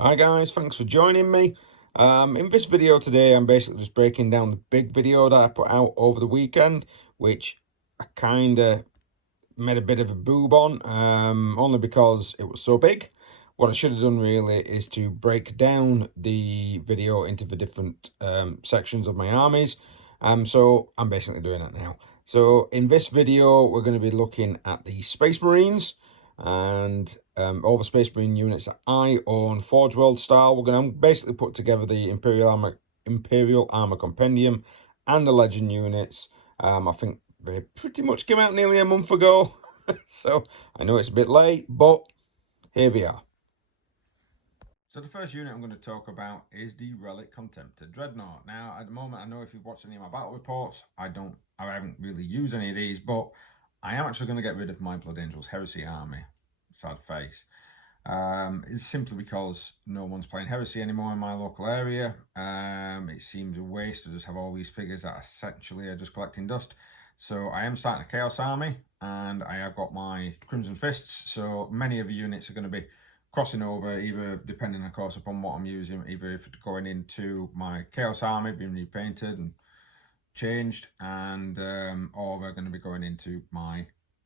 Hi guys, thanks for joining me. In this video today, I'm basically just breaking down the big video that I put out over the weekend, which I kind of made a bit of a boob on, only because it was so big. What I should have done really is to break down the video into the different sections of my armies. So I'm basically doing that now. So in this video, we're going to be looking at the Space Marines and all the Space Marine units that I own, Forge World style. We're going to basically put together the Imperial Armor Compendium and the Legend units. I think they pretty much came out nearly a month ago, so I know it's a bit late, but here we are. So the first unit I'm going to talk about is the Relic Contempt Dreadnought. Now, at the moment, I know if you've watched any of my battle reports, I haven't really used any of these, but I am actually going to get rid of my Blood Angels Heresy army. Sad face. It's simply because no one's playing Heresy anymore in my local area. It seems a waste to just have all these figures that essentially are just collecting dust. So I am starting a Chaos army, and I have got my Crimson Fists. So many of the units are going to be crossing over, either depending of course upon what I'm using, either if it's going into my Chaos army, being repainted and changed, and or they're going to be going into my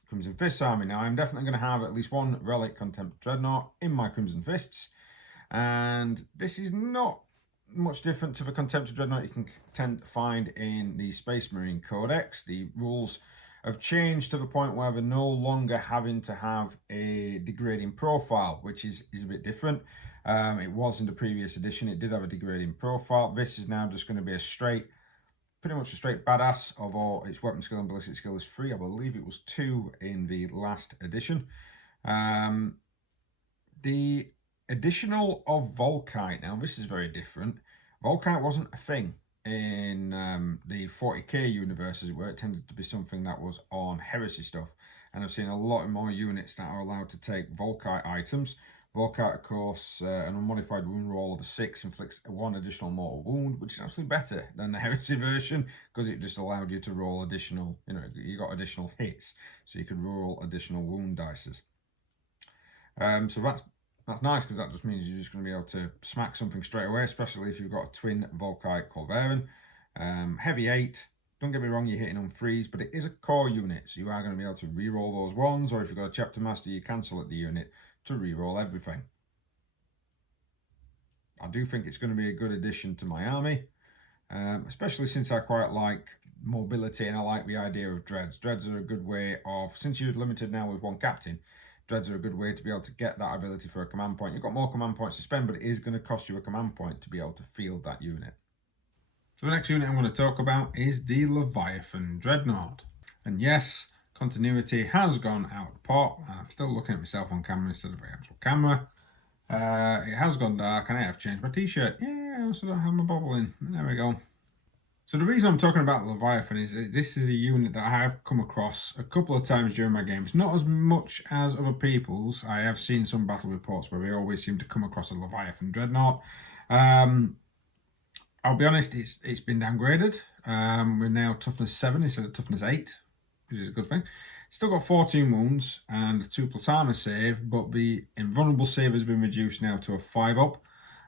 Crimson Fists army. Now I'm definitely going to have at least one Relic Contempt Dreadnought in my Crimson Fists, and this is not much different to the Contempt Dreadnought you can tend to find in the Space Marine Codex. The rules have changed to the point where they're no longer having to have a degrading profile, which is a bit different. It was in the previous edition, it did have a degrading profile. This is now just going to be pretty much a straight badass, although its weapon skill and ballistic skill is 3. I believe it was 2 in the last edition. The additional of Volkite, now this is very different. Volkite wasn't a thing in the 40k universe, as it were. It tended to be something that was on Heresy stuff, and I've seen a lot more units that are allowed to take Volkite items. Volkite, of course, an unmodified wound roll of a 6 inflicts 1 additional mortal wound, which is actually better than the Heresy version, because it just allowed you to roll additional, you got additional hits, so you could roll additional wound dices. So that's nice, because that just means you're just going to be able to smack something straight away, especially if you've got a twin Volkite Corvarin. Heavy 8, don't get me wrong, you're hitting on 3s, but it is a core unit, so you are going to be able to re-roll those ones, or if you've got a Chapter Master, you cancel at the unit to re-roll everything. I do think it's going to be a good addition to my army, especially since I quite like mobility and I like the idea of dreads. Dreads are a good way of, since you're limited now with one captain, dreads are a good way to be able to get that ability for a command point. You've got more command points to spend, but it is going to cost you a command point to be able to field that unit. So the next unit I'm going to talk about is the Leviathan Dreadnought. And yes, continuity has gone out of the pot. I'm still looking at myself on camera instead of the actual camera. It has gone dark, and I have changed my t-shirt. Yeah, I also don't have my bobble in. There we go. So the reason I'm talking about Leviathan is that this is a unit that I have come across a couple of times during my games. Not as much as other people's. I have seen some battle reports where they always seem to come across a Leviathan Dreadnought. I'll be honest, it's been downgraded. We're now toughness 7 instead of toughness 8, which is a good thing. Still got 14 wounds and 2+ armor save, but the invulnerable save has been reduced now to a 5-up.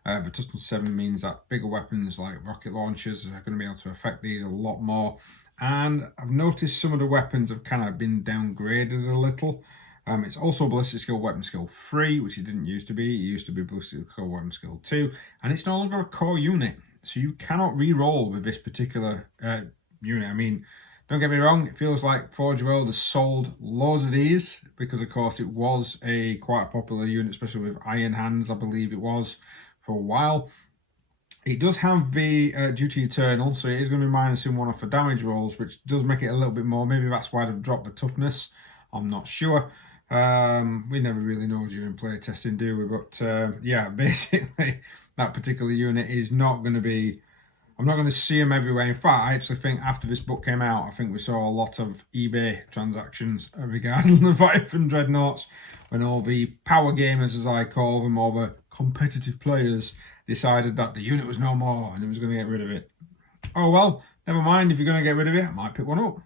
But toughness 7 means that bigger weapons like rocket launchers are going to be able to affect these a lot more. And I've noticed some of the weapons have kind of been downgraded a little. It's also ballistic skill, weapon skill 3, which it didn't used to be. It used to be ballistic skill, weapon skill 2, and it's no longer a core unit. So you cannot re-roll with this particular unit. I mean, don't get me wrong, it feels like Forge World has sold loads of these, because of course it was quite a popular unit, especially with Iron Hands, I believe it was, for a while. It does have the Duty Eternal, so it is going to be minusing 1 off for damage rolls, which does make it a little bit more. Maybe that's why they've dropped the toughness. I'm not sure. We never really know during play testing, do we? But yeah, basically that particular unit is not going to be, I'm not going to see them everywhere. In fact, I actually think after this book came out, I think we saw a lot of eBay transactions regarding the Leviathan Dreadnoughts, when all the power gamers, as I call them, or the competitive players, decided that the unit was no more and it was going to get rid of it. Oh well, never mind. If you're going to get rid of it, I might pick one up.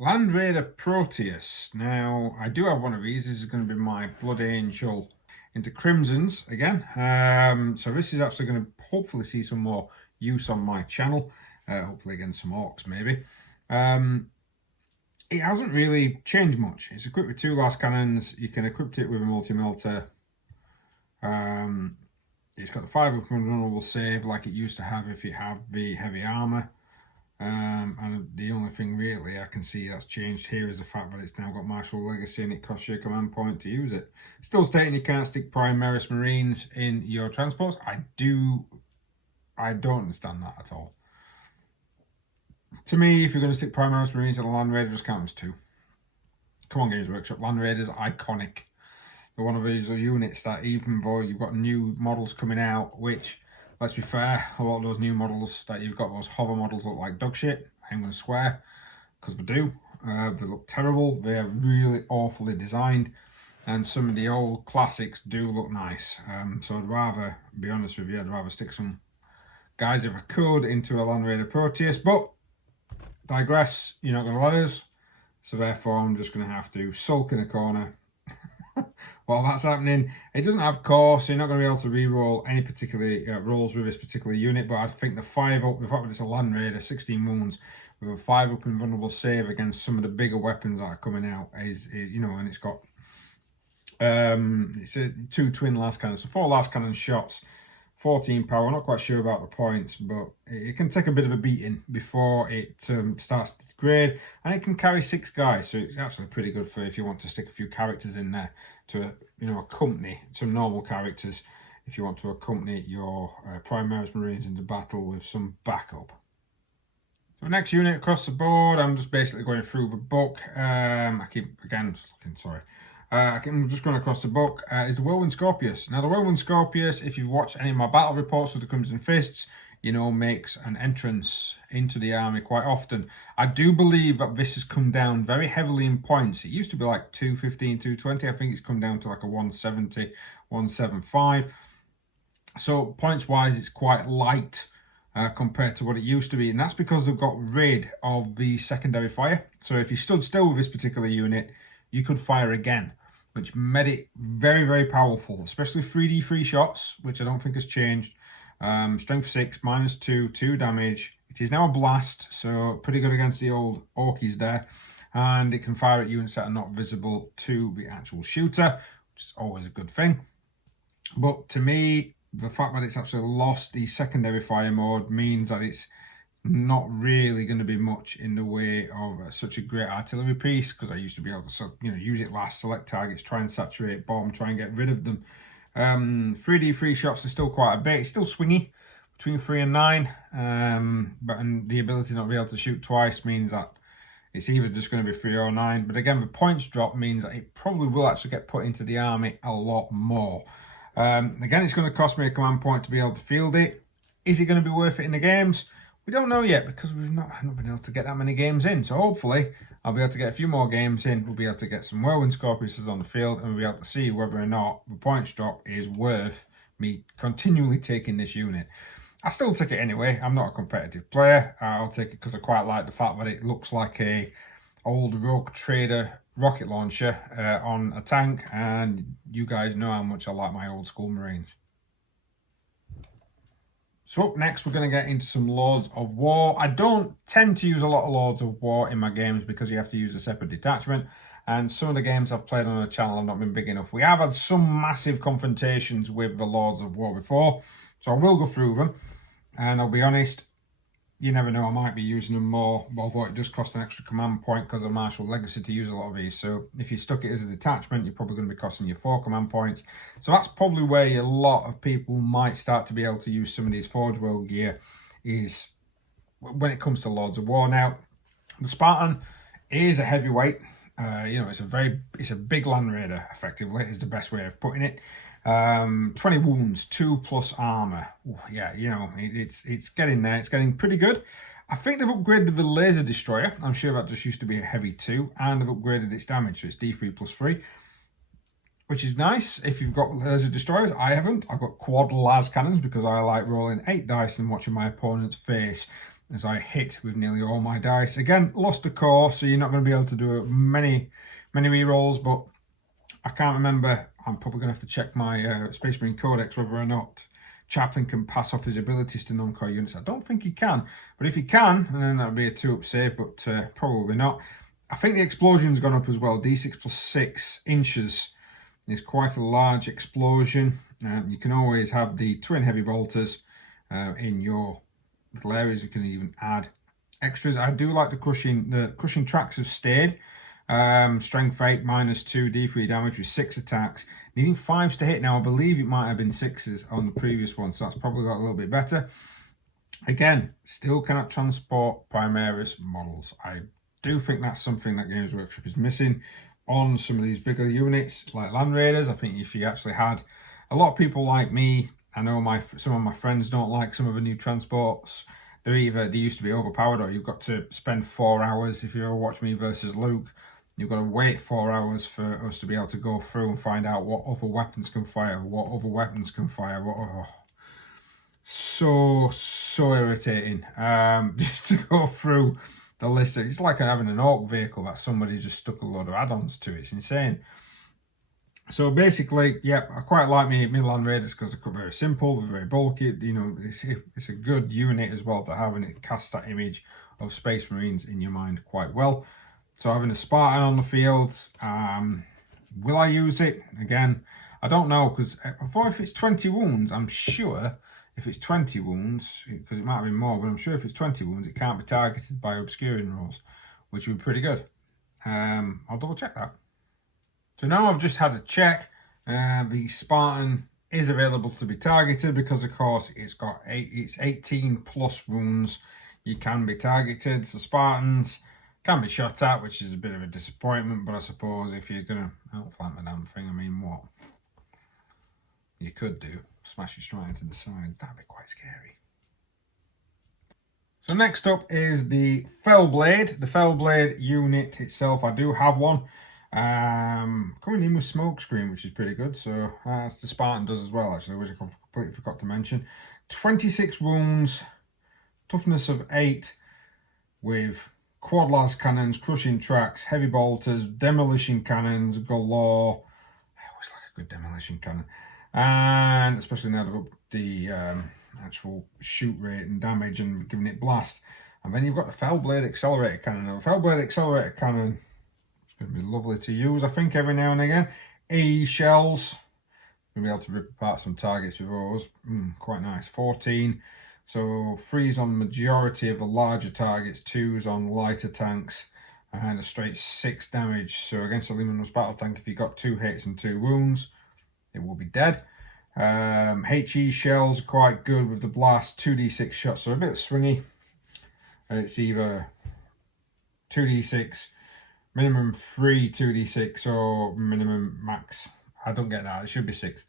Land Raider Proteus. Now, I do have one of these. This is going to be my Blood Angel into crimsons again. So this is actually going to hopefully see some more use on my channel, hopefully against some orcs maybe. It hasn't really changed much. It's equipped with 2 las cannons. You can equip it with a multi-melter. It's got the 5 up vulnerable save like it used to have if you have the heavy armor. And the only thing really I can see that's changed here is the fact that it's now got martial legacy and it costs you a command point to use it. Still stating you can't stick Primaris Marines in your transports. I don't understand that at all. To me, if you're going to stick Primaris Marines on a Land Raider, just count them as 2. Come on, Games Workshop. Land Raider's iconic. They're one of these units that, even though you've got new models coming out, which, let's be fair, a lot of those new models that you've got, those hover models, look like dog shit. I'm going to swear, because they do. They look terrible. They're really awfully designed. And some of the old classics do look nice. So I'd rather, be honest with you, I'd rather stick some guys, if I could, into a Land Raider Proteus. But digress, you're not going to let us, so therefore I'm just going to have to sulk in a corner while that's happening. It doesn't have core, so you're not going to be able to re-roll any particular rolls with this particular unit, but I think the 5 up, the fact that it's a Land Raider, 16 wounds with a 5 up invulnerable save against some of the bigger weapons that are coming out is you know, and it's got it's a 2 twin las cannons, so 4 las cannon shots, 14 power. I'm not quite sure about the points, but it can take a bit of a beating before it starts to degrade, and it can carry 6 guys, so it's actually pretty good for if you want to stick a few characters in there to, you know, accompany some normal characters if you want to accompany your Primaris Marines into battle with some backup. So next unit across the board, I'm just basically going through the book. I keep, again, just looking, sorry. I'm just going across the book, is the Whirlwind Scorpius. Now the Whirlwind Scorpius, if you've watched any of my battle reports with the Crimson Fists, you know, makes an entrance into the army quite often. I do believe that this has come down very heavily in points. It used to be like 215, 220. I think it's come down to like a 170, 175. So points wise, it's quite light compared to what it used to be. And that's because they've got rid of the secondary fire. So if you stood still with this particular unit, you could fire again, which made it very, very powerful, especially 3D3 shots, which I don't think has changed. Strength 6, -2, 2 damage. It is now a blast, so pretty good against the old orkies there. And it can fire at units that are not visible to the actual shooter, which is always a good thing. But to me, the fact that it's actually lost the secondary fire mode means that it's not really going to be much in the way of such a great artillery piece, because I used to be able to, you know, use it last, select targets, try and saturate, bomb, try and get rid of them. 3D3 shots are still quite a bit. It's still swingy, between 3 and 9, but and the ability not to be able to shoot twice means that it's either just going to be 3 or 9. But again, the points drop means that it probably will actually get put into the army a lot more. Again, it's going to cost me a command point to be able to field it. Is it going to be worth it in the games? We don't know yet, because we've not been able to get that many games in. So hopefully I'll be able to get a few more games in. We'll be able to get some Whirlwind Scorpiuses on the field, and we'll be able to see whether or not the points drop is worth me continually taking this unit. I still take it anyway. I'm not a competitive player. I'll take it because I quite like the fact that it looks like a old Rogue Trader rocket launcher on a tank, and you guys know how much I like my old school Marines. So up next, we're going to get into some Lords of War. I don't tend to use a lot of Lords of War in my games because you have to use a separate detachment, and some of the games I've played on the channel have not been big enough. We have had some massive confrontations with the Lords of War before, so I will go through them, and I'll be honest, you never know, I might be using them more, although it does cost an extra command point because of martial legacy to use a lot of these. So if you stuck it as a detachment, you're probably going to be costing you 4 command points. So that's probably where a lot of people might start to be able to use some of these Forge World gear, is when it comes to Lords of War. Now, the Spartan is a heavyweight. You know, it's a big Land Raider, effectively, is the best way of putting it. 20 wounds, 2+ armor. Ooh, yeah, you know, it's getting there. It's getting pretty good. I think they've upgraded the laser destroyer. I'm sure that just used to be a heavy 2, and they've upgraded its damage, so it's D3+3, which is nice if you've got laser destroyers. I haven't. I've got quad las cannons because I like rolling 8 dice and watching my opponent's face as I hit with nearly all my dice. Again, lost a core, so you're not going to be able to do many rerolls, but I can't remember. I'm probably going to have to check my Space Marine Codex whether or not Chaplain can pass off his abilities to non-core units. I don't think he can, but if he can, then that would be a 2-up save, but probably not. I think the explosion's gone up as well. D6 plus 6 inches is quite a large explosion. You can always have the twin heavy bolters in your little areas. You can even add extras. I do like the crushing tracks have stayed. Strength 8 -2 D3 damage with 6 attacks, needing 5s to hit. Now I believe it might have been 6s on the previous one, so that's probably got a little bit better. Again, still cannot transport Primaris models. I do think that's something that Games Workshop is missing on some of these bigger units like Land Raiders. I think if you actually had a lot of people like me, I know some of my friends don't like some of the new transports. They used to be overpowered, or you've got to spend 4 hours. If you ever watch me versus Luke, you've got to wait 4 hours for us to be able to go through and find out what other weapons can fire, so irritating. Just to go through the list. It's like having an orc vehicle that somebody just stuck a load of add-ons to. It's insane. So basically, yeah, I quite like me Land Raiders because they're very simple, they're very bulky. You know, it's a good unit as well to have, and it casts that image of Space Marines in your mind quite well. So having a Spartan on the field, will I use it? Again, I don't know, because if it's 20 wounds, I'm sure if it's 20 wounds, because it might have been more, but I'm sure if it's 20 wounds, it can't be targeted by obscuring rolls, which would be pretty good. I'll double check that. So now I've just had a check. The Spartan is available to be targeted because, of course, it's 18 plus wounds. You can be targeted. So Spartans can be shot at, which is a bit of a disappointment. But I suppose if you're gonna, I don't like my damn thing. I mean, what you could do, smash it straight into the side. That'd be quite scary. So next up is the Fellblade. The Fellblade unit itself, I do have one. Coming in with Smokescreen, which is pretty good. So as the Spartan does as well, actually, which I completely forgot to mention. 26 wounds, toughness of 8, with quad las cannons, crushing tracks, heavy bolters, demolition cannons galore. I always like a good demolition cannon, and especially now they've upped the actual shoot rate and damage and giving it blast. And then you've got the Fellblade Accelerator Cannon. Now, the Fellblade Accelerator Cannon, it's going to be lovely to use, I think, every now and again. AE shells, going to be able to rip apart some targets with those. Quite nice. 14. So 3s on majority of the larger targets, 2s on lighter tanks, and a straight 6 damage. So against a Luminous battle tank, if you got 2 hits and 2 wounds, it will be dead. HE shells are quite good with the blast, 2d6 shots, so a bit swingy. It's either 2d6, minimum 3 2d6, or minimum max. I don't get that, it should be 6.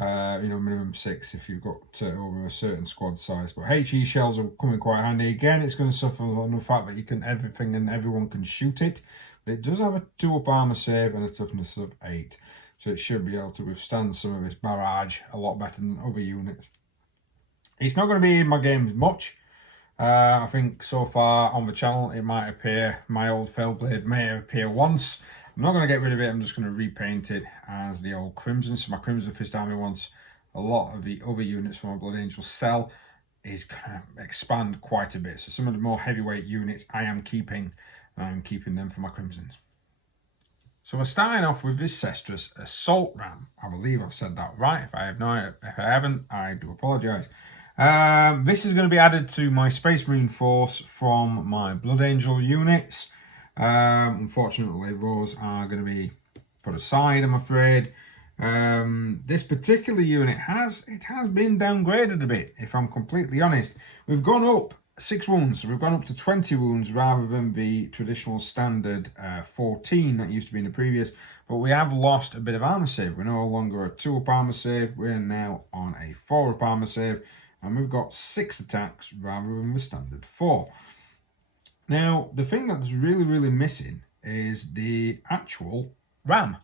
Minimum 6 if you've got over a certain squad size. But HE shells are coming quite handy. Again, it's going to suffer on the fact that you can everything and everyone can shoot it. But it does have a 2-up armor save and a toughness of 8. So it should be able to withstand some of this barrage a lot better than other units. It's not going to be in my games much. I think so far on the channel it might appear, my old Fellblade may appear once. I'm not going to get rid of it, I'm just going to repaint it as the old Crimson. So my Crimson Fist Army wants a lot of the other units from my Blood Angel cell is going to expand quite a bit. So some of the more heavyweight units I am keeping, and I'm keeping them for my Crimsons. So we're starting off with this Sestras Assault Ram. I believe I've said that right. If I haven't, I do apologise. This is going to be added to my Space Marine force from my Blood Angel units. Unfortunately, those are going to be put aside, I'm afraid. This particular unit has been downgraded a bit, if I'm completely honest. We've gone up 6 wounds, so we've gone up to 20 wounds rather than the traditional standard 14 that used to be in the previous. But we have lost a bit of armor save. We're no longer a 2-up armor save, we're now on a 4-up armor save, and we've got 6 attacks rather than the standard 4. Now, the thing that's really missing is the actual ram.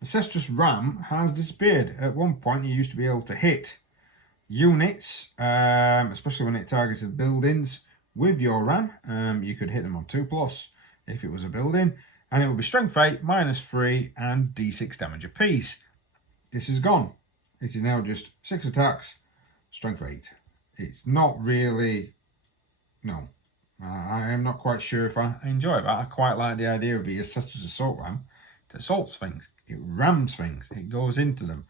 The Sestras Ram has disappeared. At one point, you used to be able to hit units, especially when it targeted buildings, with your ram. You could hit them on 2+ if it was a building. and it will be strength 8, -3, and d6 damage apiece. This is gone. It is now just 6 attacks, strength 8. It's not really, no. I am not quite sure if I enjoy it, but I quite like the idea of the Sestras Assault Ram. It assaults things, it rams things, it goes into them.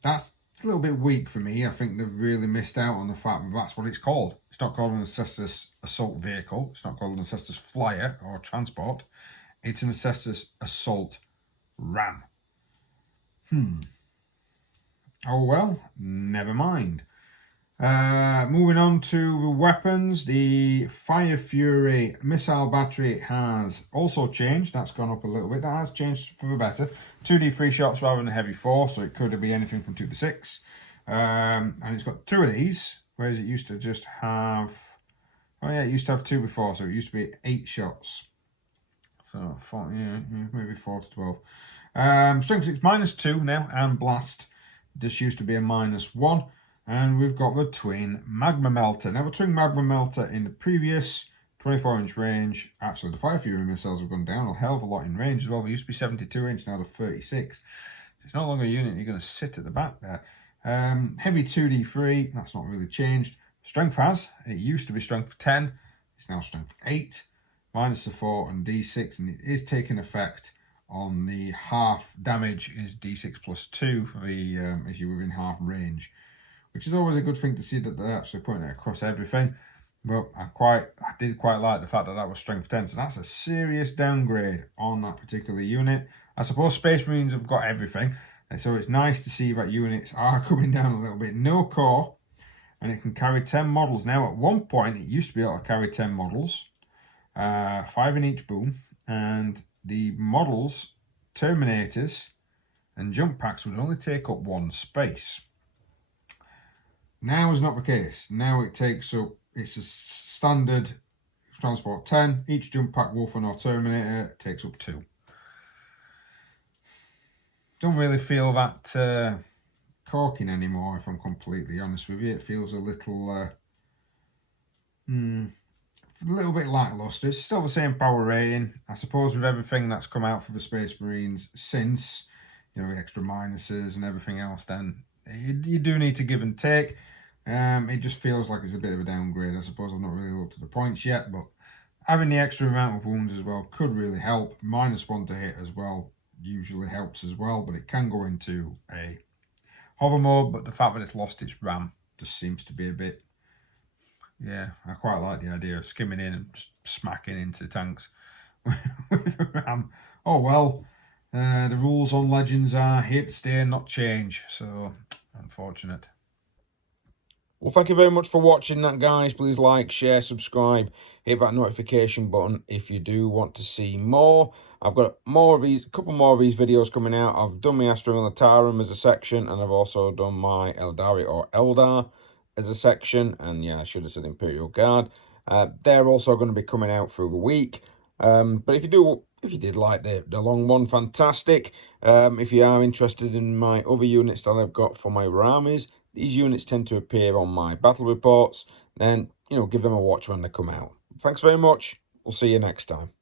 That's a little bit weak for me. I think they've really missed out on the fact that that's what it's called. It's not called an Sestras Assault Vehicle. It's not called an Sestras Flyer or Transport. It's an Sestras Assault Ram. Oh well, never mind. Moving on to the weapons, the Fire Fury missile battery has also changed. That's gone up a little bit. That has changed for the better. 2d3 shots rather than heavy 4, so it could be anything from 2 to 6. And it's got 2 of these, whereas it used to just have, oh yeah, it used to have 2 before, so it used to be 8 shots. So 4, yeah, maybe 4 to 12. Strength 6 -2 now, and blast. This used to be a -1. And we've got the twin magma melter. Now the twin magma melter in the previous 24-inch range, actually the Fire Fury missiles have gone down a hell of a lot in range as well. They used to be 72-inch, now they're 36. It's no longer a unit you're going to sit at the back there. Heavy 2d3, that's not really changed. Strength has, it used to be strength 10, it's now strength 8, -4 and d6, and it is taking effect on the half damage is d6 +2 for the if you're within half range, which is always a good thing to see that they're actually putting it across everything. But I did quite like the fact that that was strength 10, so that's a serious downgrade on that particular unit. I suppose Space Marines have got everything, and so it's nice to see that units are coming down a little bit. No core, and it can carry 10 models. Now at one point it used to be able to carry 10 models, 5 in each boom, and the models, Terminators and jump packs would only take up 1 space. Now is not the case. Now it takes up, it's a standard transport 10. Each jump pack, Wolfen or Terminator, takes up 2. Don't really feel that corking anymore, if I'm completely honest with you. It feels a little bit lackluster. It's still the same power rating. I suppose with everything that's come out for the Space Marines since, you know, the extra minuses and everything else, then you do need to give and take. It just feels like it's a bit of a downgrade. I suppose I've not really looked at the points yet, but having the extra amount of wounds as well could really help. -1 to hit as well usually helps as well, but it can go into a hover mode. But the fact that it's lost its ram just seems to be a bit, yeah, I quite like the idea of skimming in and just smacking into tanks with a ram. Oh well, the rules on Legends are here to stay and not change, so unfortunate. Well, thank you very much for watching that, guys. Please like, share, subscribe, hit that notification button if you do want to see more. I've got a couple more of these videos coming out. I've done my Astra Militarum as a section, and I've also done my Eldari or Eldar as a section. And yeah, I should have said Imperial Guard. They're also going to be coming out through the week. But if you did like the long one, fantastic. If you are interested in my other units that I've got for my armies, these units tend to appear on my battle reports. Then, you know, give them a watch when they come out. Thanks very much. We'll see you next time.